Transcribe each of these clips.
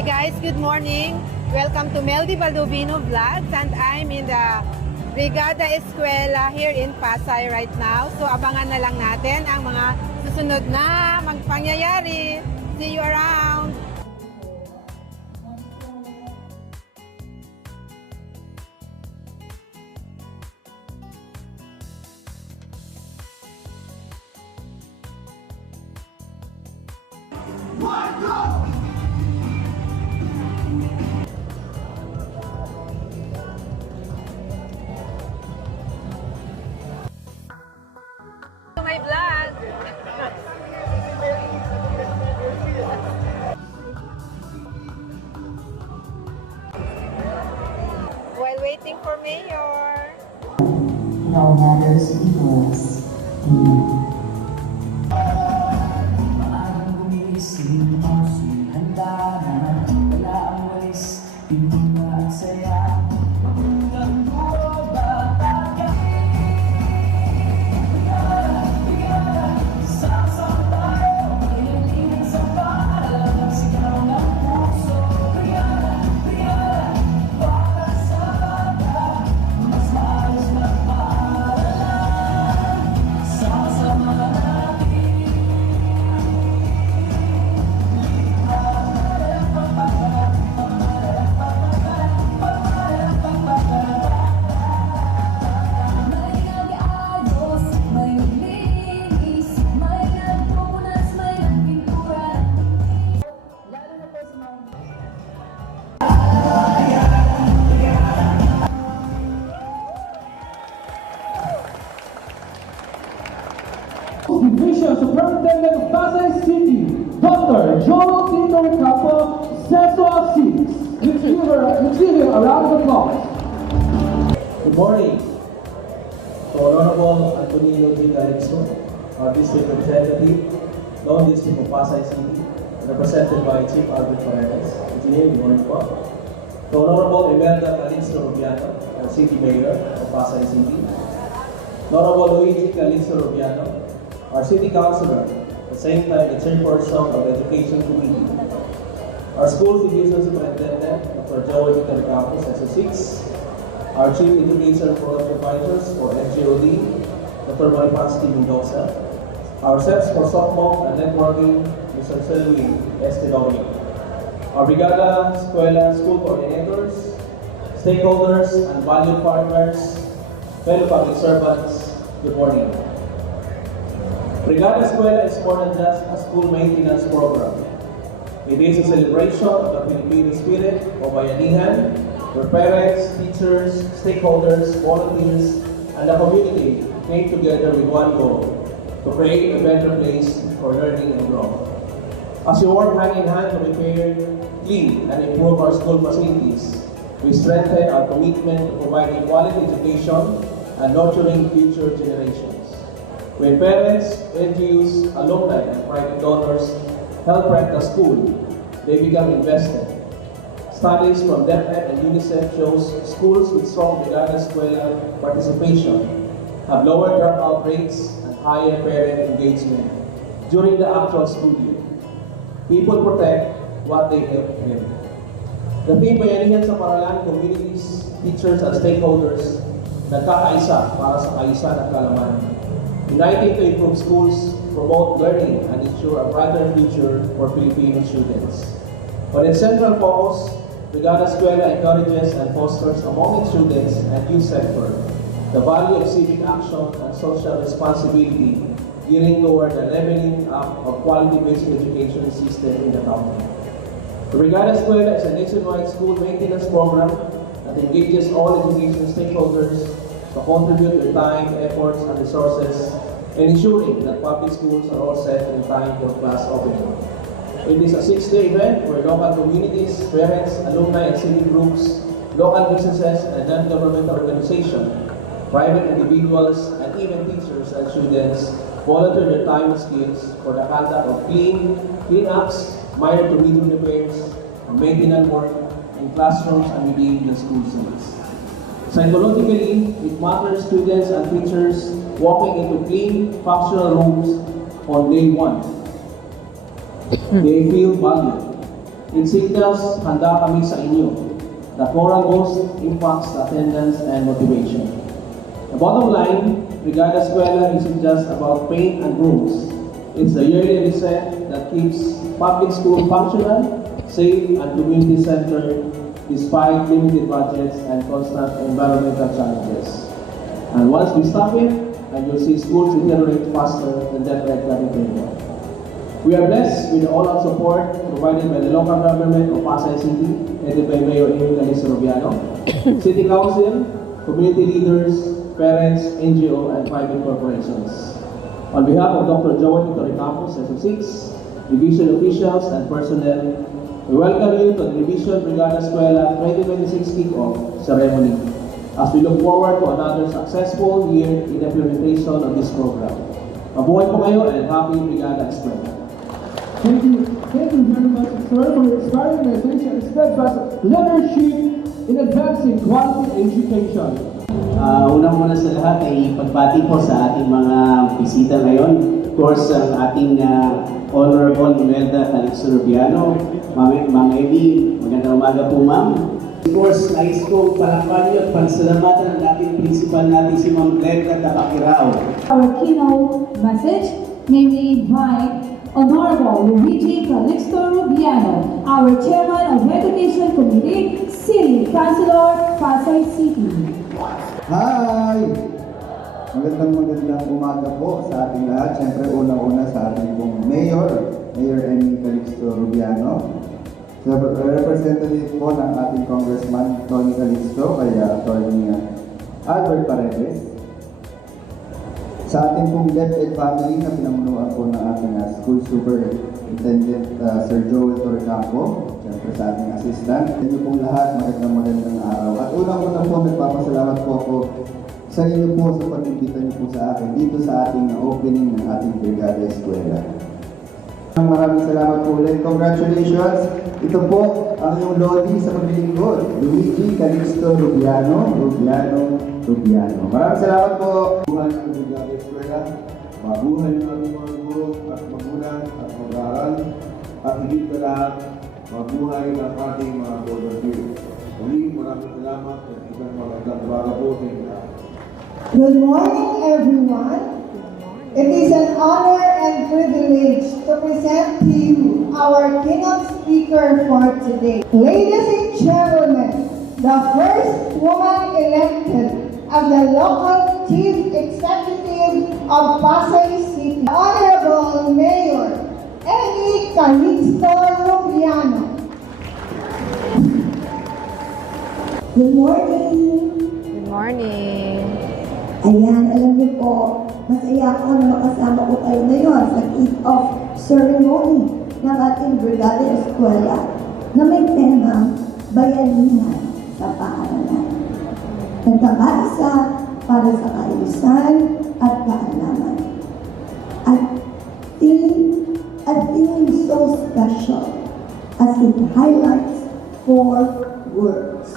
Hi guys, good morning. Welcome to Meldy Baldovino Vlogs and I'm in the Brigada Escuela here in Pasay right now. So abangan na lang natin ang mga susunod na magpangyayari. See you around! To my vlog! While waiting for Mayor. No matters equals. Maagang gumising ang handa na wala ang walis, hindi na ang saya. Hanggang dulo ba tayo? Sama-sama tayo, ilang sa paalam, sigaw ng puso. Brigada, para sa bata, mas maayos magpaaralan. Sama-sama natin. May nag-aayos, may naglinis, may nagpupunas, may nagpintura. Lalo na po sa mga Division Superintendent of Pasay City, Dr. Joel Tito Campo, Sesto of Six. Let's give him a round of applause. Good morning to Honorable Antonino G. Calixto, our District Representative, Lone District of Pasay City, represented by Chief Albert Paredes. Engineer, good morning po. To Honorable Imelda Calixto Rubiano, our City Mayor of Pasay City. Honorable Luigi Calixto Rubiano, our City Councilor, at the same time the Chairperson of the Education Committee. Our School Division Superintendent, Dr. Joel Tito Campos, SO6. Our Chief Education Program Advisors for FGOD, Dr. Bonifacio Mendoza. Our SEPs for Softball and Networking, Mr. Selwyn Estedorio. Our Brigada Escuela School Coordinators, stakeholders, and valued partners, fellow public servants, good morning. Brigada Escuela is more than just a school maintenance program. It is a celebration of the Filipino spirit of bayanihan, where parents, teachers, stakeholders, volunteers, and the community came together with one goal, to create a better place for learning and growth. As we work hand in hand to repair, clean, and improve our school facilities, we strengthen our commitment to providing quality education and nurturing future generations. When parents, NGOs, alumni, and private donors help rent the school, they become invested. Studies from DepEd and UNICEF shows schools with strong Brigada Escuela participation have lower dropout rates and higher parent engagement during the actual school year. People protect what they help give. The team bayanihan sa paralan, communities, teachers, and stakeholders nagkakaisa para sa kaisa at kalaman. Uniting to improve schools, promote learning, and ensure a brighter future for Filipino students. On its central focus, Brigada Escuela encourages and fosters among its students and youth sector the value of civic action and social responsibility, gearing toward the leveling up of quality-based education system in the country. The Brigada Escuela is a nationwide school maintenance program that engages all education stakeholders to contribute their time, efforts, and resources in ensuring that public schools are all set in time for class opening. It is a 6-day event where local communities, parents, alumni, and civic groups, local businesses, and non-governmental organizations, private individuals, and even teachers and students volunteer their time and skills for the conduct of clean-ups, minor to medium repairs, and maintenance work in classrooms and within the school sites. Psychologically, it matters students and teachers walking into clean, functional rooms on day one. They feel valued, It signals handa kami sa inyo. The moral boost impacts the attendance and motivation. The bottom line, Brigada Eskwela isn't just about paint and rules. It's the yearly reset that keeps public school functional, safe, and community-centered despite limited budgets and constant environmental challenges. And once we stop it, and you'll see schools deteriorate faster than that red light anymore. We are blessed with the all-out support provided by the local government of Pasay City, headed by Mayor Emil Calixto Rubiano, City Council, community leaders, parents, NGO, and private corporations. On behalf of Dr. Joel Torrecampo, Section 6, division officials and personnel, we welcome you to the Division Brigada Eskwela 2026 Kick-Off Ceremony as we look forward to another successful year in implementation of this program. Mabuhay po kayo and happy Brigada Eskwela. Thank you very much, sir, for your inspiring message and steadfast leadership in advancing quality education. Unang-una sa lahat ay pagbati po sa ating mga bisita ngayon. Of course, ang ating Honorable Imelda Calixto Rubiano, Ma'am Evi, magandang umaga po ma'am. Of course, nais ko palakpan niyo at pansalamatan ang ating principal natin si Ma'am Glenda Tapakirao. Our keynote message, may we invite Honorable Luigi Calixto Rubiano, our Chairman of Education Committee, City Councilor, Pasay City. Hi! Magandang umaga po sa ating lahat. Siyempre, una-una sa ating pong Mayor Emil Calixto Rubiano. So, representative po ng ating Congressman Tony Calixto, kaya Attorney Albert Paredes. Sa ating pong DepEd family na pinamunuan po ng ating School Superintendent Sir Joel Torrecampo, siyempre sa ating assistant. Sa inyo pong lahat, magandang araw. At unang-una po, nagpapasalamat po ako sa inyo po sa pag-imbita niyo po sa akin dito sa ating opening ng ating Brigada Eskwela. Maraming salamat po ulit. Congratulations! Ito po ang iyong lodi sa paglilingkod, Luigi Calixto Rubiano. Maraming salamat po! Mabuhay ng Brigada Eskwela, mabuhay ng aming mga guro at magulang at mag-aaral, at higit na lahat, mabuhay ng ating mga volunteers. Muli, maraming salamat at isang magandang umaga po sa inyo. Good morning, everyone. It is an honor and privilege to present to you our keynote speaker for today. Ladies and gentlemen, the first woman elected as the local chief executive of Pasay City, Honorable Mayor Emil Calixto Rubiano. Good morning! Good morning. Ayan, alam niyo po, masaya ako na makasama ko kayo ngayon sa kick-off ceremony ng ating Brigada Eskwela na may tema, Bayanihan sa Paaralan. Nagkakaisa para sa kaayusan at kaalaman. At theme so special as it highlights 4 words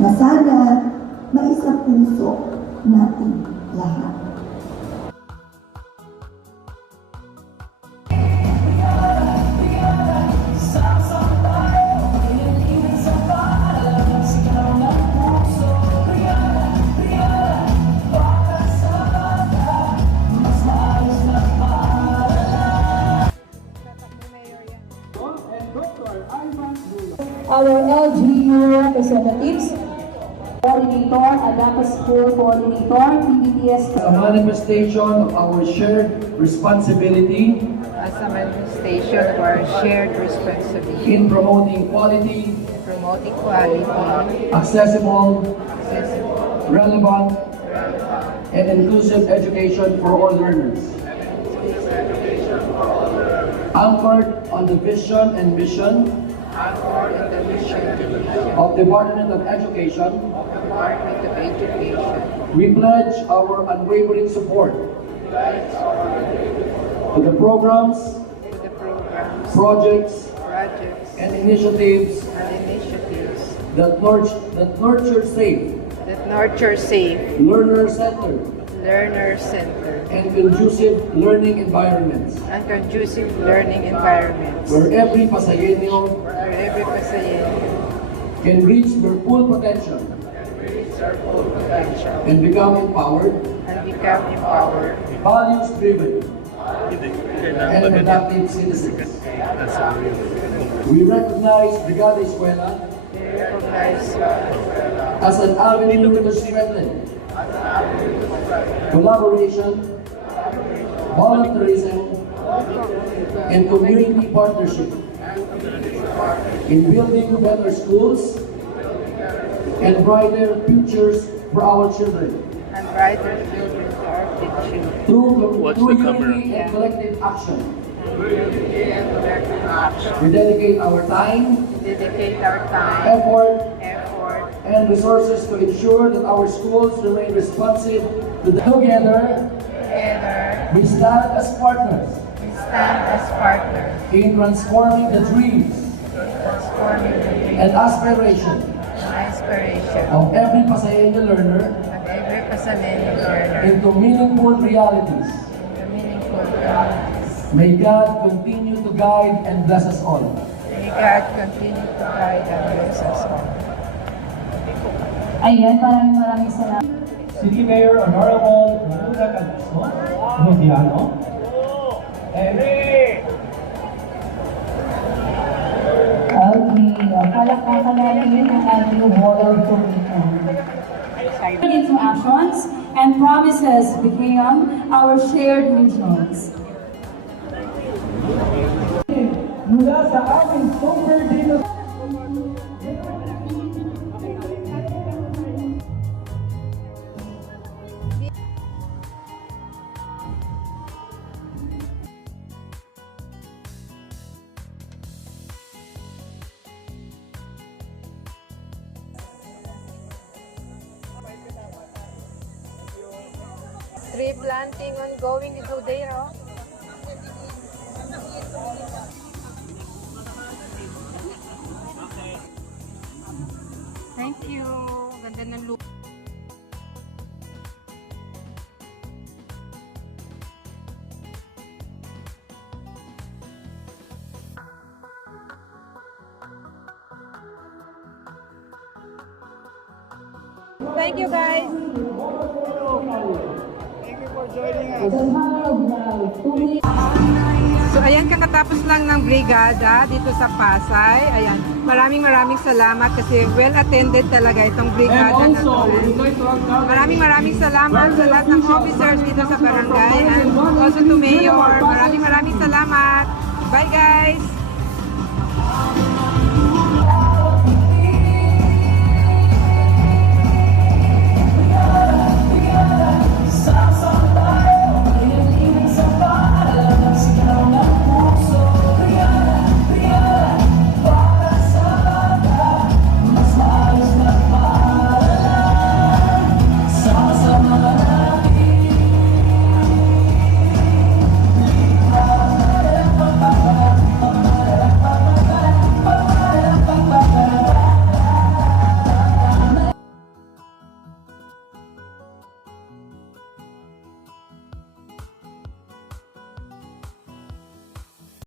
na sana maisa puso natin lahat. Our LGU representatives, Coordinator, Adapa School Coordinator, PBTS. A manifestation of our shared responsibility As a manifestation of our shared responsibility in promoting quality, in promoting quality, accessible, accessible, relevant, and inclusive education for all learners. Anchored on the vision and mission anchored in the mission of the Department of Education, Department of Education. we pledge our unwavering support to the programs, To the programs, projects, projects, and initiatives and that nurture safe, that nurture safe, learner-centered, learner-centered, and conducive learning environments and conducive learning environments where every Pasayenyo where every Pasayan can reach their full potential reach their full potential and become empowered, and become empowered, values-driven, and productive citizens. We recognize Brigada Eskwela we recognize as an avenue to strengthen collaboration, volunteerism, and community partnership in building better schools and brighter futures for our children and brighter future for our children. through unity and collective action. We dedicate our time, Dedicate our time, effort, effort, and resources to ensure that our schools remain responsive to the together. together, We stand as partners we stand as partners, in transforming the dreams transforming the dream and aspiration and aspiration of every Pasayenyo learner of every Pasayenyo learner into meaningful realities. into meaningful realities. May God continue to guide and bless us all. May God continue to guide and bless us all. Ayan, maraming salamat. City Mayor Honorable Luna Rubiano. Okay, palakpakan natin ang ating moral commitment. Into actions and promises became our shared visions. Mula sa aming super dito. Tree planting ongoing dito there, oh. Thank you. Ganda ng look. Thank you, guys. So ayan, kakatapos lang ng brigada dito sa Pasay. Ayan, maraming salamat kasi well attended talaga itong brigada na to. Maraming salamat sa lahat ng officers dito sa barangay and also to Mayor. Maraming salamat. Bye guys!